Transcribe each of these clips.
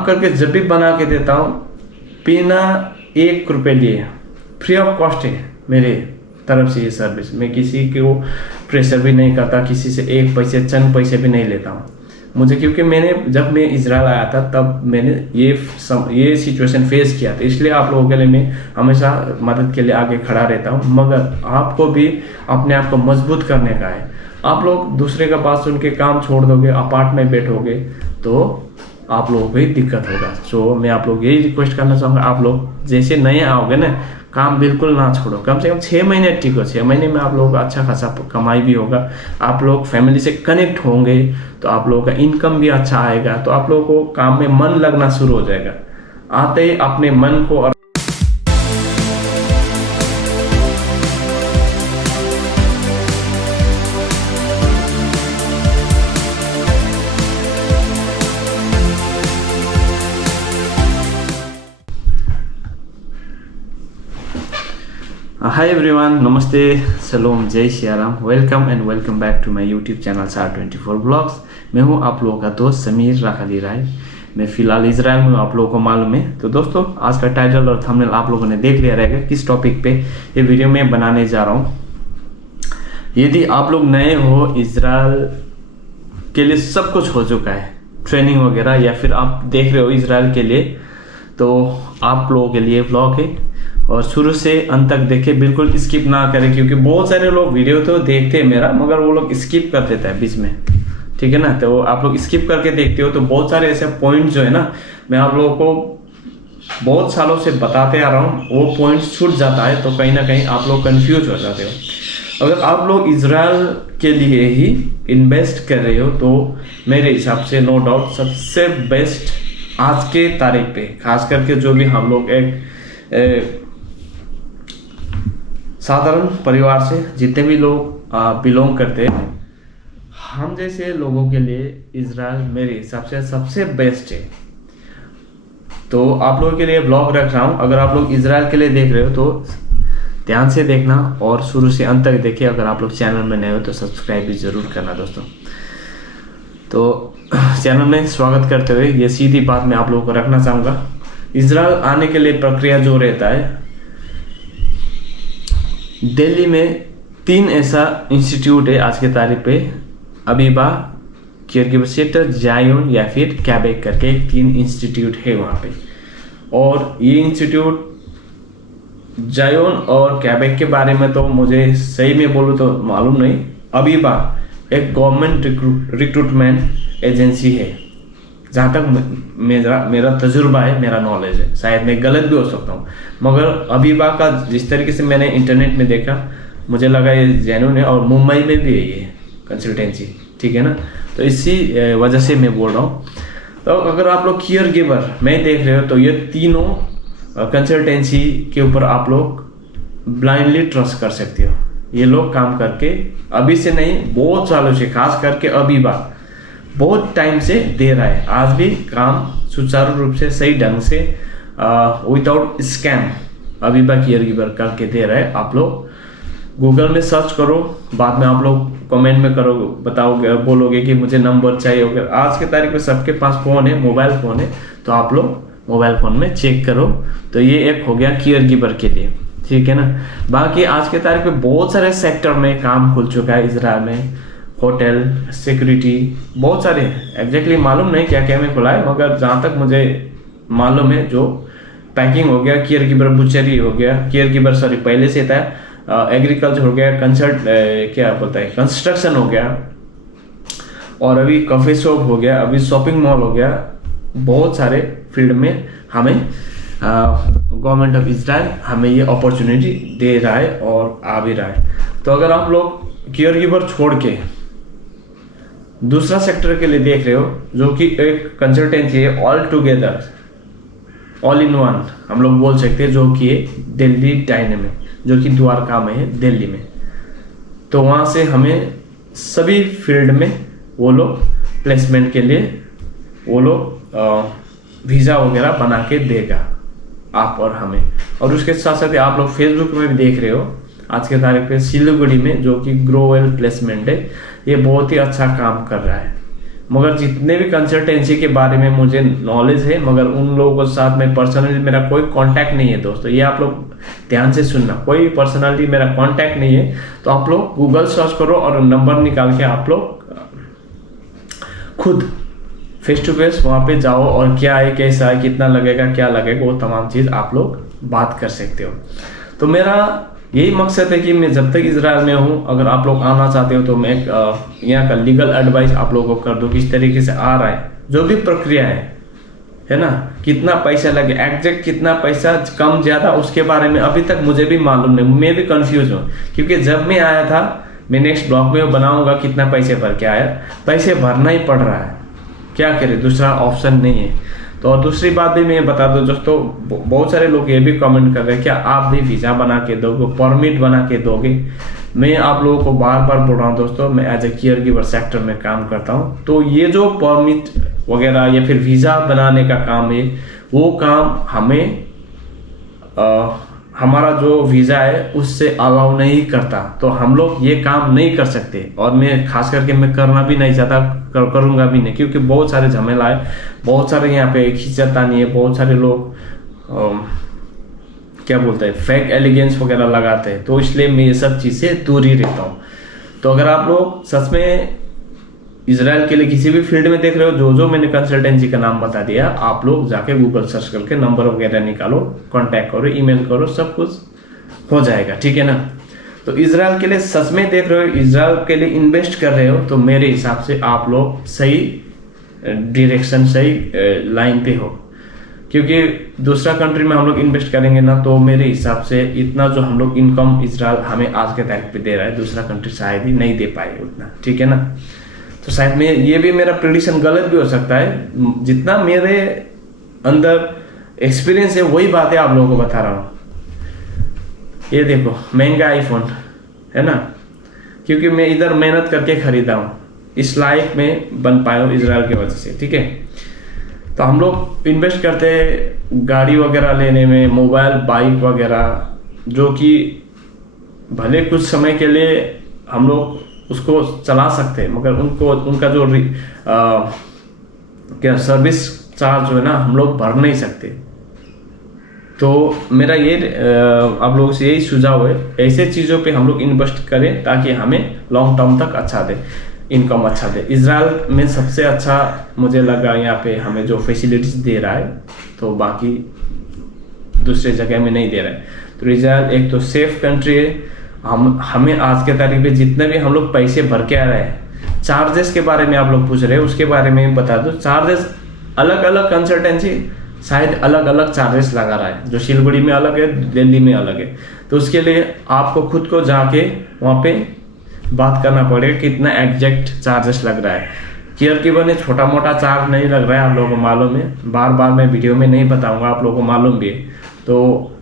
काम करके जब भी बना के देता हूँ, बिना 1 रुपये लिए, फ्री ऑफ कॉस्ट है मेरे तरफ से ये सर्विस। मैं किसी को प्रेशर भी नहीं करता, किसी से 1 पैसे चंद पैसे भी नहीं लेता हूँ। मुझे क्योंकि जब मैं इजराइल आया था तब मैंने ये सिचुएशन फेस किया था, इसलिए आप लोगों के लिए मैं हमेशा मदद के लिए आगे खड़ा रहता हूँ। मगर आपको भी अपने आप को मजबूत करने का है। आप लोग दूसरे का बात सुन के काम छोड़ दोगे, अपार्ट में बैठोगे तो आप लोगों को ही दिक्कत होगा। सो मैं आप लोग यही रिक्वेस्ट करना चाहूँगा, आप लोग जैसे नए आओगे ना, काम बिल्कुल ना छोड़ो। कम से कम 6 महीने ठीक हो, 6 महीने में आप लोगों का अच्छा खासा कमाई भी होगा, आप लोग फैमिली से कनेक्ट होंगे तो आप लोगों का इनकम भी अच्छा आएगा, तो आप लोगों को काम में मन लगना शुरू हो जाएगा। आते ही अपने मन को और हाय एवरीवन, नमस्ते, सलोम, जय Shri Ram. Welcome and welcome back to my YouTube channel SR24 blogs. मैं हूं आप लोगों का दोस्त समीर राखाली राय। मैं फिलहाल इजराइल में हूं, आप लोगों को मालूम है। तो दोस्तों, आज का टाइटल और थंबनेल आप लोगों ने देख लिया रहेगा किस टॉपिक पे ये वीडियो मैं बनाने जा रहा हूँ। यदि आप लोग नए हो, इजराइल के लिए सब कुछ हो चुका है, ट्रेनिंग वगैरह, या फिर आप देख रहे हो इजराइल के लिए, तो आप लोगों के लिए व्लॉग है और शुरू से अंत तक देखें, बिल्कुल स्किप ना करें। क्योंकि बहुत सारे लोग वीडियो तो देखते हैं मेरा, मगर वो लोग स्किप कर देता है बीच में, ठीक है ना। तो आप लोग स्किप करके देखते हो तो बहुत सारे ऐसे पॉइंट जो है ना, मैं आप लोगों को बहुत सालों से बताते आ रहा हूँ, वो पॉइंट छूट जाता है तो कहीं ना कहीं आप लोग कंफ्यूज हो जाते हो। अगर आप लोग इजराइल के लिए ही इन्वेस्ट कर रहे हो तो मेरे हिसाब से नो डाउट सबसे बेस्ट आज के तारीख पे, खास करके जो भी हम लोग एक साधारण परिवार से जितने भी लोग बिलोंग करते हैं, हम जैसे लोगों के लिए इजराइल मेरे हिसाब से सबसे बेस्ट है। तो आप लोगों के लिए ब्लॉग रख रहा हूँ। अगर आप लोग इजराइल के लिए देख रहे हो तो ध्यान से देखना और शुरू से अंत तक देखिए। अगर आप लोग चैनल में नए हो तो सब्सक्राइब भी जरूर करना दोस्तों। तो चैनल में स्वागत करते हुए ये सीधी बात मैं आप लोगों को रखना चाहूँगा। इजराइल आने के लिए प्रक्रिया जो रहता है, दिल्ली में 3 ऐसा इंस्टीट्यूट है आज के तारीख पे, अबीबा, केयरगिवर सेंटर, जायोन या फिर कैबेक करके 3 इंस्टीट्यूट है वहाँ पे। और ये इंस्टीट्यूट जायोन और कैबेक के बारे में तो मुझे सही में बोलूँ तो मालूम नहीं। अबीबा एक गवर्नमेंट रिक्रूटमेंट एजेंसी है, जहाँ तक मेरा तजुर्बा है, मेरा नॉलेज है, शायद मैं गलत भी हो सकता हूँ, मगर अबीबा का जिस तरीके से मैंने इंटरनेट में देखा मुझे लगा ये जेन्युइन है। और मुंबई में भी है ये कंसल्टेंसी, ठीक है ना। तो इसी वजह से मैं बोल रहा हूँ। तो अगर आप लोग केयर गिवर में देख रहे हो तो ये तीनों कंसल्टेंसी के ऊपर आप लोग ब्लाइंडली ट्रस्ट कर सकते हो। ये लोग काम करके अभी से नहीं, बहुत सालों से, खास करके अबीबा बहुत टाइम से दे रहा है, आज भी काम सुचारू रूप से सही ढंग से विदाउट स्कैम अबीबा केयर गिवर करके दे रहा है। आप लोग गूगल में सर्च करो, बाद में आप लोग कमेंट में करो, बताओगे, बोलोगे कि मुझे नंबर चाहिए होगा। आज के तारीख में सबके पास फ़ोन है, मोबाइल फ़ोन है, तो आप लोग मोबाइल फ़ोन में चेक करो। तो ये एक हो गया केयर गिवर के लिए, ठीक है ना। बाकी आज के तारीख में बहुत सारे सेक्टर में काम खुल चुका है इजराइल में, होटल, सिक्योरिटी, बहुत सारे, एग्जैक्टली मालूम नहीं क्या क्या में खुला है, मगर जहाँ तक मुझे मालूम है, जो पैकिंग हो गया, केयर गिवर बुचरी हो गया, केयर गिवर सॉरी पहले से था, एग्रीकल्चर हो गया, क्या बोलता है, कंस्ट्रक्शन हो गया, और अभी कॉफी शॉप हो गया, अभी शॉपिंग मॉल हो गया। बहुत सारे फील्ड में हमें गवर्नमेंट ऑफ इजराइल हमें ये अपॉर्चुनिटी दे रहा है और आ भी रहा है। तो अगर आप लोग केयर गिवर छोड़ के दूसरा सेक्टर के लिए देख रहे हो, जो कि एक कंसल्टेंसी है, all together, all in one हम लोग बोल सकते हैं, जो कि दिल्ली डायनेमिक, जो कि द्वारका में है, दिल्ली में। तो वहाँ से हमें सभी फील्ड में वो लोग प्लेसमेंट के लिए वो लोग वीज़ा वगैरह बना के देगा आप और हमें। और उसके साथ साथ आप लोग फेसबुक में भी देख रहे हो आज के तारीख पे सिलीगुड़ी में, जो कि ग्रोवेल प्लेसमेंट है, ये बहुत ही अच्छा काम कर रहा है। मगर जितने भी कंसल्टेंसी के बारे में मुझे नॉलेज है, मगर उन लोगों के साथ में पर्सनली मेरा कोई कांटेक्ट नहीं है दोस्तों। ये आप लोग ध्यान से सुनना, कोई पर्सनली मेरा कांटेक्ट नहीं है। तो आप लोग गूगल सर्च करो और नंबर निकाल के आप लोग खुद फेस टू फेस वहाँ पे जाओ और क्या है, कैसा है, कितना लगेगा, क्या लगेगा, वो तमाम चीज़ आप लोग बात कर सकते हो। तो मेरा यही मकसद है कि मैं जब तक इजराइल में हूँ, अगर आप लोग आना चाहते हो तो मैं यहाँ का लीगल एडवाइस आप लोगों को कर दूँ, किस तरीके से आ रहा है, जो भी प्रक्रिया है ना, कितना पैसा लगे, एग्जैक्ट कितना पैसा कम ज़्यादा, उसके बारे में अभी तक मुझे भी मालूम नहीं, मैं भी कंफ्यूज हूँ। क्योंकि जब मैं आया था, मैं नेक्स्ट ब्लॉग में बनाऊंगा कितना पैसे भर के आया, पैसे भरना ही पड़ रहा है, क्या करें, दूसरा ऑप्शन नहीं है। तो और दूसरी बात भी मैं बता दूं दोस्तों, बहुत सारे लोग ये भी कमेंट कर रहे हैं क्या आप भी वीज़ा बना के दोगे, परमिट बना के दोगे। मैं आप लोगों को बार बार बोल रहा हूँ दोस्तों, मैं as a care giver sector में काम करता हूँ। तो ये जो परमिट वगैरह या फिर वीज़ा बनाने का काम है, वो काम हमें हमारा जो वीज़ा है उससे अलाउ नहीं करता, तो हम लोग ये काम नहीं कर सकते। और मैं खास करके मैं करना भी नहीं चाहता, करूँगा भी नहीं, क्योंकि बहुत सारे झमेला है, बहुत सारे यहाँ पे खींचतानी है, बहुत सारे लोग क्या बोलते हैं, फेक एलिगेंस वगैरह लगाते हैं। तो इसलिए मैं ये सब चीज़ से दूर ही रहता हूँ। तो अगर आप लोग सच में इजराइल के लिए किसी भी फील्ड में देख रहे हो, जो मैंने कंसल्टेंसी का नाम बता दिया, आप लोग जाके गूगल सर्च करके नंबर वगैरह निकालो, कांटेक्ट करो, ईमेल करो, सब कुछ हो जाएगा, ठीक है ना। तो इजराइल के लिए सच में देख रहे हो, इजराइल के लिए इन्वेस्ट कर रहे हो, तो मेरे हिसाब से आप लोग सही डायरेक्शन, सही लाइन पे हो। क्योंकि दूसरा कंट्री में हम लोग इन्वेस्ट करेंगे ना, तो मेरे हिसाब से इतना जो हम लोग इनकम इजराइल हमें आज के तारीख पे दे रहा है, दूसरा कंट्री शायद ही नहीं दे पाएगा उतना, ठीक है ना। तो शायद में ये भी मेरा प्रेडिक्शन गलत भी हो सकता है। जितना मेरे अंदर एक्सपीरियंस है वही बातें आप लोगों को बता रहा हूँ। ये देखो महंगा आईफोन है ना, क्योंकि मैं इधर मेहनत करके खरीदा हूँ, इस लाइफ में बन पाया हूँ इजराइल की वजह से, ठीक है। तो हम लोग इन्वेस्ट करते हैं गाड़ी वगैरह लेने में, मोबाइल, बाइक वगैरह, जो कि भले कुछ समय के लिए हम लोग उसको चला सकते हैं, मगर उनका जो क्या सर्विस चार्ज जो है ना, हम लोग भर नहीं सकते। तो मेरा ये आप लोगों से यही सुझाव है, ऐसे चीज़ों पे हम लोग इन्वेस्ट करें ताकि हमें लॉन्ग टर्म तक अच्छा दे, इनकम अच्छा दे। इजराइल में सबसे अच्छा मुझे लगा यहाँ पे हमें जो फैसिलिटीज दे रहा है, तो बाकी दूसरे जगह में नहीं दे रहा है। तो इजराइल एक तो सेफ कंट्री है। हमें आज के तारीख पे जितने भी हम लोग पैसे भर के आ रहे हैं, चार्जेस के बारे में आप लोग पूछ रहे हैं, उसके बारे में बता दो। चार्जेस अलग अलग कंसल्टेंसी शायद अलग अलग चार्जेस लगा रहा है, जो सिलगुड़ी में अलग है, दिल्ली में अलग है। तो उसके लिए आपको खुद को जाके वहाँ पे बात करना पड़ेगा कितना एग्जैक्ट चार्जेस लग रहा है। केयर गिवर ने छोटा मोटा चार्ज नहीं लग रहा है, आप लोगों को मालूम है, बार बार मैं वीडियो में नहीं बताऊंगा, आप लोगों को मालूम भी है। तो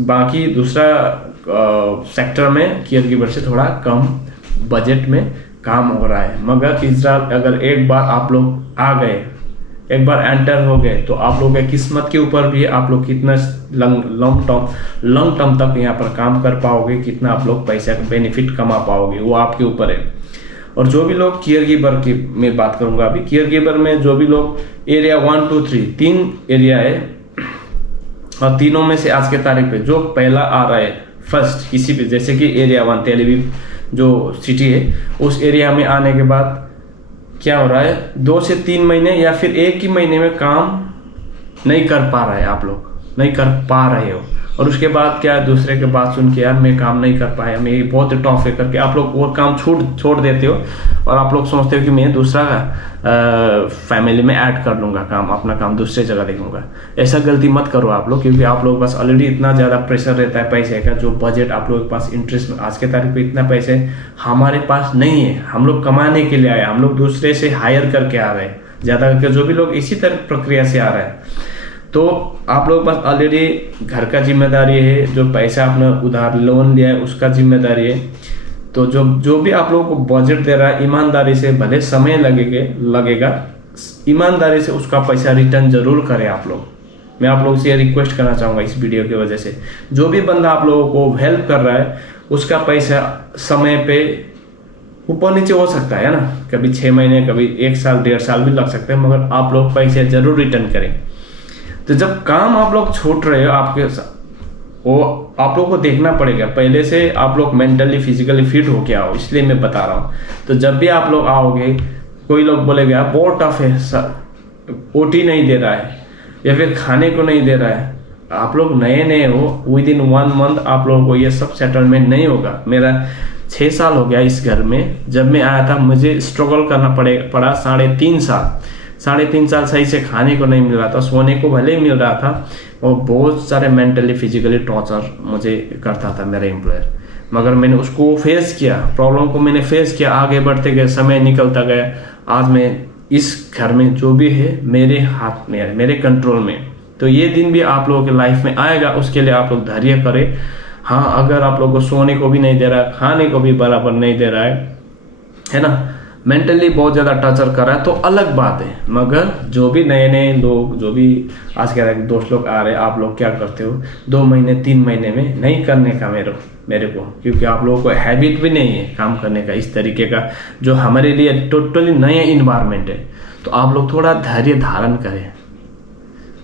बाकी दूसरा सेक्टर में केयर गिवर से थोड़ा कम बजट में काम हो रहा है। मगर इजराइल अगर एक बार आप लोग आ गए, एक बार एंटर हो गए, तो आप लोगों की किस्मत के ऊपर भी आप लोग कितना लॉन्ग टर्म तक यहाँ पर काम कर पाओगे, कितना आप लोग पैसा बेनिफिट कमा पाओगे, वो आपके ऊपर है। और जो भी लोग केयर गिवर की मैं बात करूंगा अभी, केयर गिवर में जो भी लोग एरिया 1, 2, 3 3 एरिया है, और तीनों में से आज के तारीख पे जो पहला आ रहा है फर्स्ट किसी भी, जैसे कि एरिया 1 तेल अवीव जो सिटी है, उस एरिया में आने के बाद क्या हो रहा है, 2 से 3 महीने या फिर एक ही महीने में काम नहीं कर पा रहा है, आप लोग नहीं कर पा रहे हो। और उसके बाद क्या है, दूसरे के बात सुन के यार मैं काम नहीं कर पाया, मैं ये बहुत टफ है करके आप लोग वो काम छोड़ देते हो, और आप लोग सोचते हो कि मैं दूसरा फैमिली में ऐड कर लूँगा काम, अपना काम दूसरे जगह देखूंगा। ऐसा गलती मत करो आप लोग, क्योंकि आप लोग पास ऑलरेडी इतना ज़्यादा प्रेशर रहता है पैसे का, जो बजट आप लोगों के पास इंटरेस्ट में आज के तारीख पे इतना पैसे हमारे पास नहीं है। हम लोग कमाने के लिए आए, हम लोग दूसरे से हायर करके आ रहे हैं ज़्यादा करके, जो भी लोग इसी तरह प्रक्रिया से आ रहे हैं। तो आप लोग पास ऑलरेडी घर का जिम्मेदारी है, जो पैसा आपने उधार लोन लिया है उसका जिम्मेदारी है। तो जो भी आप लोगों को बजट दे रहा है, ईमानदारी से, भले समय लगेगा, ईमानदारी से उसका पैसा रिटर्न जरूर करें आप लोग। मैं आप लोगों से रिक्वेस्ट करना चाहूँगा इस वीडियो की वजह से, जो भी बंदा आप लोगों को हेल्प कर रहा है उसका पैसा समय पे ऊपर नीचे हो सकता है ना, कभी 6 महीने, कभी 1 साल, 1.5 साल भी लग सकते हैं, मगर आप लोग पैसे जरूर रिटर्न करें। तो जब काम आप लोग छूट रहे हो आपके, वो आप लोग को देखना पड़ेगा पहले से आप लोग मेंटली फिजिकली फिट हो के आओ, इसलिए मैं बता रहा हूँ। तो जब भी आप लोग आओगे, कोई लोग बोलेगा बहुत टफ है सर, ओटी नहीं दे रहा है या फिर खाने को नहीं दे रहा है, आप लोग नए नए हो, विद इन 1 मंथ आप लोगों को ये सब सेटलमेंट नहीं होगा। मेरा 6 साल हो गया इस घर में, जब मैं आया था मुझे स्ट्रगल करना पड़ा 3.5 साल। 3.5 साल सही से खाने को नहीं मिल रहा था, सोने को भले ही मिल रहा था, और बहुत सारे मेंटली फिजिकली टॉर्चर मुझे करता था मेरा एम्प्लॉयर। मगर मैंने उसको फेस किया, प्रॉब्लम को मैंने फेस किया, आगे बढ़ते गए, समय निकलता गया। आज मैं इस घर में जो भी है मेरे हाथ में है, मेरे कंट्रोल में। तो ये दिन भी आप लोगों के लाइफ में आएगा, उसके लिए आप लोग धैर्य करें। हाँ, अगर आप लोगों को सोने को भी नहीं दे रहा है, खाने को भी बराबर नहीं दे रहा है ना, मेंटली बहुत ज़्यादा टर्चर कर रहा है, तो अलग बात है। मगर जो भी नए नए लोग, जो भी आज के दोस्त लोग आ रहे हैं, आप लोग क्या करते हो 2 महीने 3 महीने में नहीं करने का मेरे को, क्योंकि आप लोगों को हैबिट भी नहीं है काम करने का इस तरीके का, जो हमारे लिए टोटली नया इन्वायरमेंट है। तो आप लोग थोड़ा धैर्य धारण करें,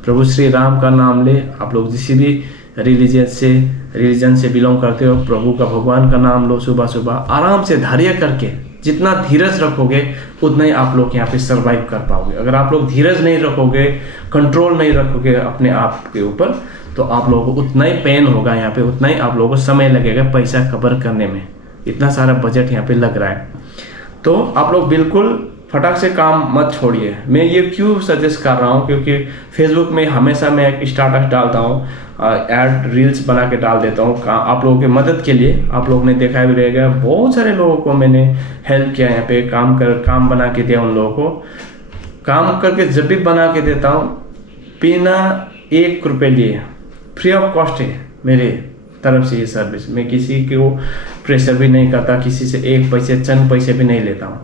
प्रभु श्री राम का नाम ले। आप लोग जिस भी रिलीजन से बिलोंग करते हो, प्रभु का, भगवान का नाम लो सुबह सुबह, आराम से धैर्य करके। जितना धीरज रखोगे उतना ही आप लोग यहाँ पे सरवाइव कर पाओगे। अगर आप लोग धीरज नहीं रखोगे, कंट्रोल नहीं रखोगे अपने आप के ऊपर, तो आप लोगों को उतना ही पेन होगा यहाँ पे, उतना ही आप लोगों को समय लगेगा पैसा कवर करने में। इतना सारा बजट यहाँ पे लग रहा है। तो आप लोग बिल्कुल फटाक से काम मत छोड़िए। मैं ये क्यों सजेस्ट कर रहा हूँ, क्योंकि फेसबुक में हमेशा मैं एक स्टाटस डालता हूँ, ऐड रील्स बना के डाल देता हूँ आप लोगों की मदद के लिए। आप लोगों ने देखा भी रहेगा, बहुत सारे लोगों को मैंने हेल्प किया यहाँ पे, काम बना के दिया उन लोगों को। काम करके जब भी बना के देता हूँ, बिना 1 रुपये लिए, फ्री ऑफ कॉस्ट है मेरे तरफ से ये सर्विस। मैं किसी को प्रेशर भी नहीं करता, किसी से 1 पैसे चंद पैसे भी नहीं लेता हूँ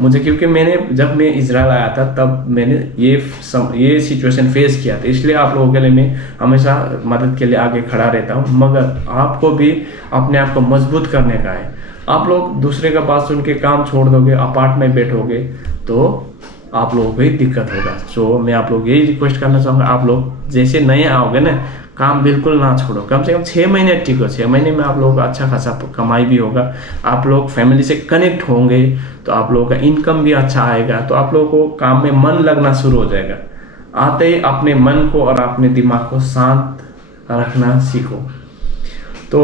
मुझे, क्योंकि जब मैं इजराइल आया था तब मैंने ये सिचुएशन फेस किया था। इसलिए आप लोगों के लिए मैं हमेशा मदद के लिए आगे खड़ा रहता हूँ। मगर आपको भी अपने आप को मजबूत करने का है। आप लोग दूसरे का बात सुन के काम छोड़ दोगे, अपार्ट में बैठोगे, तो आप लोगों को ही दिक्कत होगा। सो मैं आप लोग यही रिक्वेस्ट करना चाहूँगा, आप लोग जैसे नए आओगे ना, काम बिल्कुल ना छोड़ो। कम से कम 6 महीने ठीक हो, 6 महीने में आप लोगों का अच्छा खासा कमाई भी होगा, आप लोग फैमिली से कनेक्ट होंगे, तो आप लोगों का इनकम भी अच्छा आएगा, तो आप लोगों को काम में मन लगना शुरू हो जाएगा। आते ही अपने मन को और अपने दिमाग को शांत रखना सीखो। तो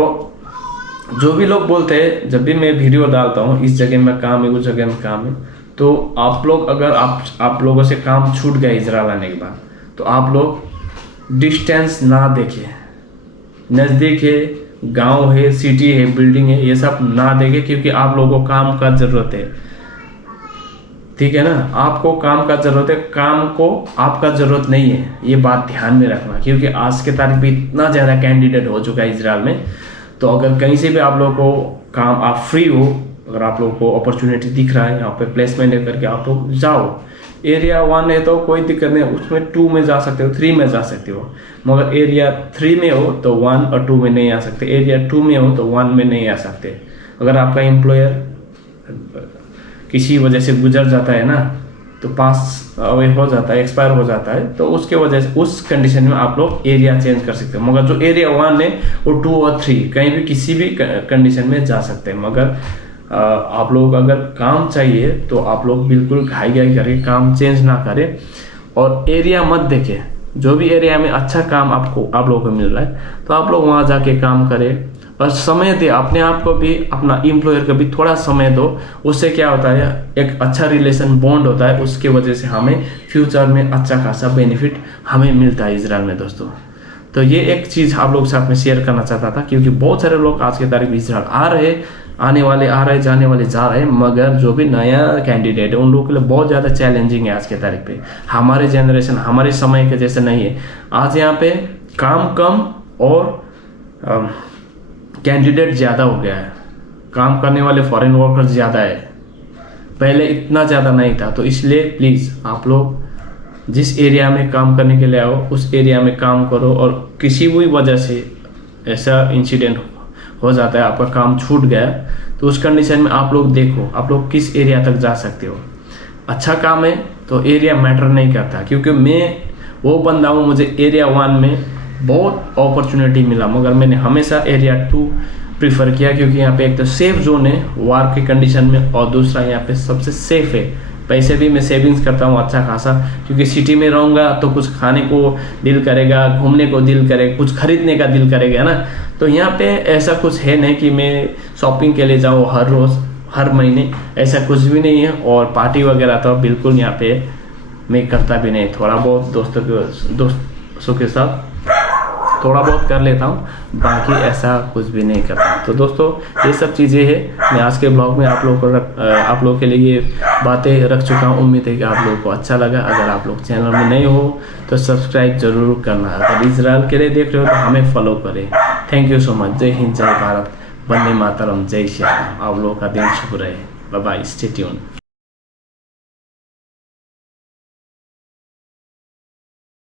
जो भी लोग बोलते हैं, जब भी मैं वीडियो डालता हूँ, इस जगह में काम है, उस जगह में काम है, तो आप लोग अगर आप लोगों से काम छूट गया इजराइल आने के बाद, तो आप लोग डिस्टेंस ना देखें, नज़दीक है, गांव है, सिटी है, बिल्डिंग है, ये सब ना देखें, क्योंकि आप लोगों को काम का ज़रूरत है। ठीक है ना, आपको काम का ज़रूरत है, काम को आपका ज़रूरत नहीं है, ये बात ध्यान में रखना। क्योंकि आज के तारीख में इतना ज़्यादा कैंडिडेट हो चुका है इजराइल में, तो अगर कहीं से भी आप लोगों को काम, आप फ्री हो, अगर आप लोगों को अपॉर्चुनिटी दिख रहा है यहाँ पे प्लेसमेंट लेकर के, आप लोग जाओ। एरिया 1 है तो कोई दिक्कत नहीं, उसमें 2 में जा सकते हो, 3 में जा सकते हो। मगर एरिया 3 में हो तो 1 और 2 में नहीं आ सकते, एरिया 2 में हो तो 1 में नहीं आ सकते। अगर आपका एम्प्लॉयर किसी वजह से गुजर जाता है ना, तो पास अवे हो जाता है, एक्सपायर हो जाता है, तो उसके वजह से उस कंडीशन में आप लोग एरिया चेंज कर सकते हो। मगर जो एरिया 1 है वो 2 और 3 कहीं भी किसी भी कंडीशन में जा सकते हैं। मगर आप लोग अगर काम चाहिए तो आप लोग बिल्कुल घाई करके काम चेंज ना करें, और एरिया मत देखें। जो भी एरिया में अच्छा काम आप लोगों को मिल रहा है, तो आप लोग वहाँ जाके काम करें, और समय दे अपने आप को भी, अपना एम्प्लॉयर को भी थोड़ा समय दो। उससे क्या होता है, एक अच्छा रिलेशन बॉन्ड होता है, उसके वजह से हमें फ्यूचर में अच्छा खासा बेनिफिट हमें मिलता है इजराइल में दोस्तों। तो ये एक चीज़ आप लोग के साथ में शेयर करना चाहता था, क्योंकि बहुत सारे लोग आज के तारीख में इजराइल आ रहे, आने वाले आ रहे, जाने वाले जा रहे हैं, मगर जो भी नया कैंडिडेट है उन लोगों के लिए बहुत ज़्यादा चैलेंजिंग है आज के तारीख पे। हमारे जनरेशन, हमारे समय के जैसे नहीं है। आज यहाँ पे काम कम और कैंडिडेट ज़्यादा हो गया है, काम करने वाले फॉरेन वर्कर्स ज़्यादा है, पहले इतना ज़्यादा नहीं था। तो इसलिए प्लीज़ आप लोग जिस एरिया में काम करने के लिए आओ, उस एरिया में काम करो। और किसी भी वजह से ऐसा इंसिडेंट हो जाता है, आपका काम छूट गया, तो उस कंडीशन में आप लोग देखो आप लोग किस एरिया तक जा सकते हो। अच्छा काम है तो एरिया मैटर नहीं करता, क्योंकि मैं वो बंदा हूँ, मुझे एरिया 1 में बहुत अपॉर्चुनिटी मिला, मगर मैंने हमेशा एरिया 2 प्रीफर किया, क्योंकि यहाँ पे एक तो सेफ जोन है वार की कंडीशन में, और दूसरा यहाँ पे सबसे सेफ है। पैसे भी मैं सेविंग्स करता हूँ अच्छा खासा, क्योंकि सिटी में रहूँगा तो कुछ खाने को दिल करेगा, घूमने को दिल करेगा, कुछ खरीदने का दिल करेगा ना। तो यहाँ पे ऐसा कुछ है नहीं कि मैं शॉपिंग के लिए जाऊँ हर रोज़ हर महीने, ऐसा कुछ भी नहीं है। और पार्टी वगैरह तो बिल्कुल यहाँ पे मैं करता भी नहीं, थोड़ा बहुत दोस्तों के साथ थोड़ा बहुत कर लेता हूँ, बाकी ऐसा कुछ भी नहीं करता। तो दोस्तों ये सब चीज़ें हैं, मैं आज के ब्लॉग में आप लोगों के लिए ये बातें रख चुका हूँ। उम्मीद है कि आप लोगों को अच्छा लगा। अगर आप लोग चैनल में नए हो तो सब्सक्राइब जरूर करना। अगर इजराइल के लिए देख रहे हो तो हमें फॉलो करें। Thank you so much. जय हिंद, जय भारत, वंदे मातरम, जय श्री राम। आप लोगों का दिन शुभ रहे। Bye bye, stay tuned.